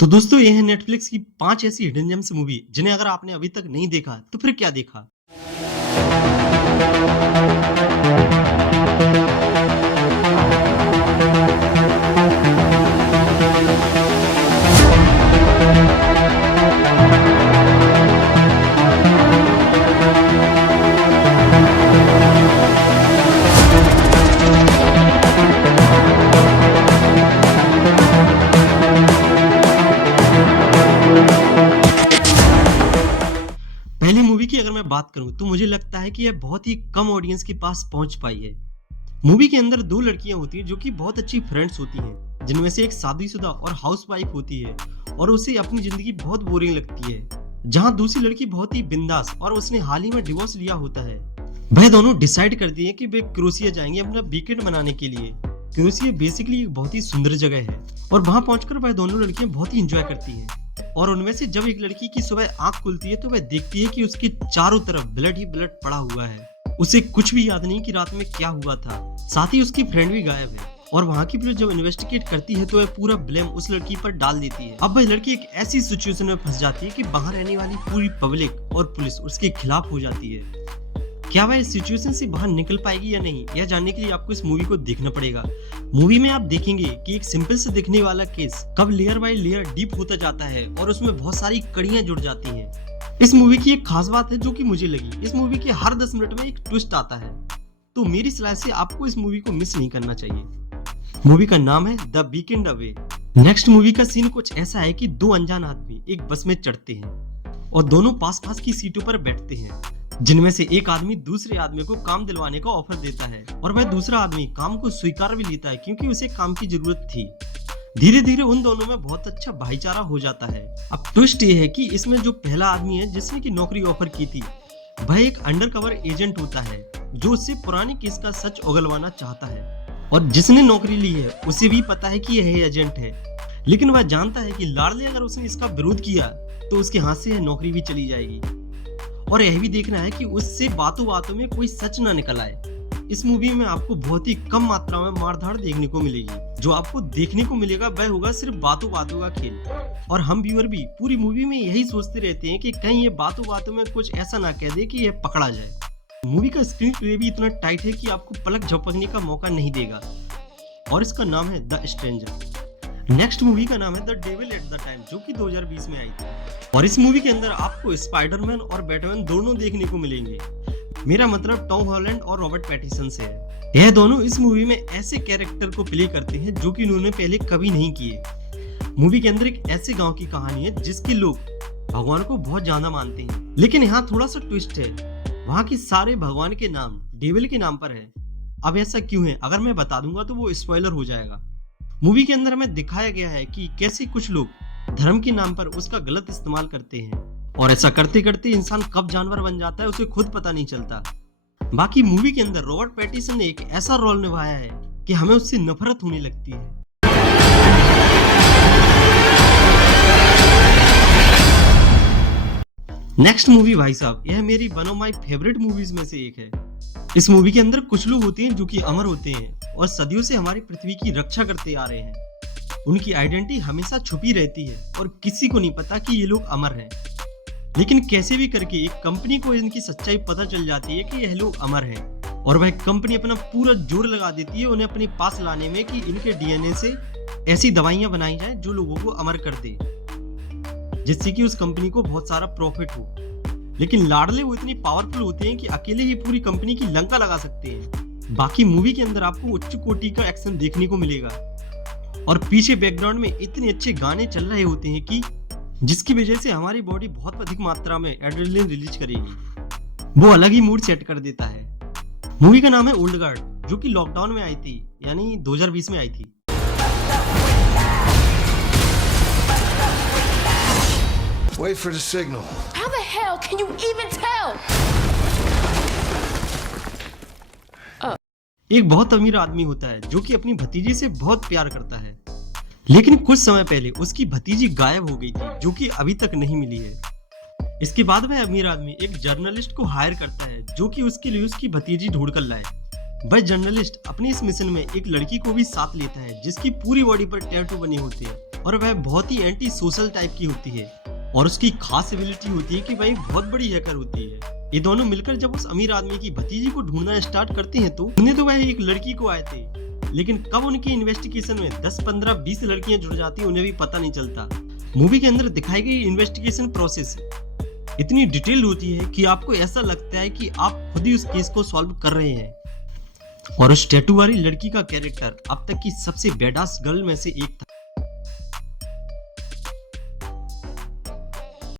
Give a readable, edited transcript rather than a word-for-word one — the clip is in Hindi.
तो दोस्तों ये है नेटफ्लिक्स की 5 ऐसी हिडन जेम्स मूवी जिन्हें अगर आपने अभी तक नहीं देखा तो फिर क्या देखा। पहली मूवी की अगर मैं बात करूं तो मुझे लगता है कि यह बहुत ही कम ऑडियंस के पास पहुंच पाई है। मूवी के अंदर दो लड़कियां होती हैं जो कि बहुत अच्छी फ्रेंड्स होती हैं, जिनमें से एक शादीशुदा और हाउसवाइफ होती है और उसे अपनी जिंदगी बहुत बोरिंग लगती है, जहां दूसरी लड़की बहुत ही बिंदास और उसने हाल ही में डिवोर्स लिया होता है। वह दोनों डिसाइड करती हैं कि वे क्रोएशिया जाएंगे अपना वीकेंड मनाने के लिए। क्रोएशिया बेसिकली एक बहुत ही सुंदर जगह है और वहां पहुंचकर वह दोनों लड़कियां बहुत ही एंजॉय करती हैं। और उनमें से जब एक लड़की की सुबह आंख खुलती है तो वह देखती है कि उसके चारों तरफ ब्लड ही ब्लड पड़ा हुआ है। उसे कुछ भी याद नहीं कि रात में क्या हुआ था, साथ ही उसकी फ्रेंड भी गायब है। और वहाँ की पुलिस जब इन्वेस्टिगेट करती है तो वह पूरा ब्लेम उस लड़की पर डाल देती है। अब वह लड़की एक ऐसी सिचुएशन में फंस जाती है कि बाहर रहने वाली पूरी पब्लिक और पुलिस उसके खिलाफ हो जाती है। क्या वह इस सिचुएशन से बाहर निकल पाएगी या नहीं, यह जानने के लिए आपको इस मूवी को देखना पड़ेगा। मूवी में आप देखेंगे कि एक सिंपल से दिखने वाला केस कब लेयर बाय लेयर डीप होता जाता है और उसमें बहुत सारी कड़ियां जुड़ जाती हैं। इस मूवी की एक खास बात है जो कि मुझे लगी, इस मूवी के हर 10 मिनट में एक ट्विस्ट आता है। तो मेरी सलाह से आपको इस मूवी को मिस नहीं करना चाहिए। मूवी का नाम है the weekend away. Next movie का सीन कुछ ऐसा है कि दो अनजान आदमी एक बस में चढ़ते हैं और दोनों पास पास की सीटों पर बैठते हैं, जिनमें से एक आदमी दूसरे आदमी को काम दिलवाने का ऑफर देता है और वह दूसरा आदमी काम को स्वीकार भी लेता है क्योंकि उसे काम की जरूरत थी। धीरे धीरे उन दोनों में बहुत अच्छा भाईचारा हो जाता है। अब ट्विस्ट ये है कि इसमें जो पहला आदमी है जिसने की नौकरी ऑफर की थी, वह एक अंडरकवर एजेंट होता है जो उससे पुराने केस का सच उगलवाना चाहता है। और जिसने नौकरी ली है उसे भी पता है कि यह एजेंट है, लेकिन वह जानता है कि लाडले अगर उसने इसका विरोध किया तो उसके हाथ से यह नौकरी भी चली जाएगी। और यह भी देखना है कि उससे बातों बातों में कोई सच ना निकल आए। इस मूवी में आपको बहुत ही कम मात्रा में मारधाड़ देखने को मिलेगी। जो आपको देखने को मिलेगा वह होगा सिर्फ बातों बातों का खेल। और हम व्यूअर भी पूरी मूवी में यही सोचते रहते हैं कि कहीं ये बातों बातों में कुछ ऐसा ना कह दे कि यह पकड़ा जाए। मूवी का स्क्रीन प्ले भी इतना टाइट है कि आपको पलक झपकने का मौका नहीं देगा। और इसका नाम है द स्ट्रेंजर। नेक्स्ट मूवी का नाम है the devil at the time, जो कि 2020 में आई थी। और इस मूवी के अंदर आपको स्पाइडरमैन और बैटमैन दोनों देखने को मिलेंगे। मेरा मतलब टॉम हॉलैंड और रॉबर्ट पैटिसन से है। यह दोनों इस मूवी में ऐसे कैरेक्टर को प्ले करते हैं जो कि उन्होंने पहले कभी नहीं किए। मूवी के अंदर एक ऐसे गांव की कहानी है जिसके लोग भगवान को बहुत ज्यादा मानते हैं, लेकिन यहाँ थोड़ा सा ट्विस्ट है। वहाँ के सारे भगवान के नाम डेविल के नाम पर है। अब ऐसा क्यों है, अगर मैं बता दूंगा तो वो स्पॉइलर हो जाएगा। मूवी के अंदर हमें दिखाया गया है कि कैसे कुछ लोग धर्म के नाम पर उसका गलत इस्तेमाल करते हैं और ऐसा करते करते इंसान कब जानवर बन जाता है उसे खुद पता नहीं चलता। बाकी मूवी के अंदर रॉबर्ट पैटिसन ने एक ऐसा रोल निभाया है कि हमें उससे नफरत होने लगती है। नेक्स्ट मूवी भाई साहब, यह मेरी one of my favourite movies में से एक है। इस मूवी के अंदर कुछ लोग होते हैं जो कि अमर होते हैं और सदियों से हमारी पृथ्वी की रक्षा करते आ रहे हैं। उनकी आइडेंटिटी हमेशा छुपी रहती है और किसी को नहीं पता कि ये लोग अमर हैं। लेकिन कैसे भी करके एक कंपनी को इनकी सच्चाई पता चल जाती है कि यह लोग अमर हैं और वह कंपनी अपना पूरा जोर लगा देती है उन्हें अपने पास लाने में कि इनके डीएनए से ऐसी दवाइयां बनाई जाए जो लोगों को अमर कर दे, जिससे कि उस कंपनी को बहुत सारा प्रॉफिट हो। लेकिन लाडले वो इतनी पावरफुल होते हैं कि अकेले ही पूरी कंपनी की लंका लगा सकते हैं। बाकी मूवी के अंदर आपको उच्च कोटि का एक्शन देखने को मिलेगा और पीछे बैकग्राउंड में इतने अच्छे गाने चल रहे होते हैं कि जिसकी वजह से हमारी बॉडी बहुत अधिक मात्रा में एड्रेनलिन रिलीज करेगी। वो अलग ही मूड सेट कर देता है। मूवी का नाम है ओल्ड गार्ड, जो कि लॉकडाउन में आई थी, यानी 2020 में आई थी। Wait for the signal. How the hell can you even tell? एक बहुत अमीर आदमी होता है जो कि अपनी भतीजी से बहुत प्यार करता है, लेकिन कुछ समय पहले उसकी भतीजी गायब हो गई थी जो कि अभी तक नहीं मिली है। इसके बाद वह अमीर आदमी एक जर्नलिस्ट को हायर करता है जो कि उसके लिए उसकी भतीजी ढूंढ कर लाए। वह जर्नलिस्ट अपने इस मिशन में एक लड़की को भी साथ लेता है जिसकी पूरी बॉडी पर टैटू बने होते हैं और वह बहुत ही एंटी सोशल टाइप की होती है और उसकी खास एबिलिटी होती है कि वह एक बहुत बड़ी हैकर होती है। ये दोनों मिलकर जब उस अमीर आदमी की भतीजी को ढूंढना स्टार्ट करते हैं तो उन्हें तो वह एक लड़की को आए थे, लेकिन कब उनकी इन्वेस्टिगेशन में 10, 15, 20 लड़कियां जुड़ जाती हैं उन्हें भी पता नहीं चलता। मूवी के अंदर दिखाई गई इन्वेस्टिगेशन प्रोसेस इतनी डिटेल होती है कि आपको ऐसा लगता है कि आप खुद ही उस केस को सॉल्व कर रहे हैं। और उस टैटू वाली लड़की का कैरेक्टर अब तक की सबसे बेडास गर्ल में से एक था।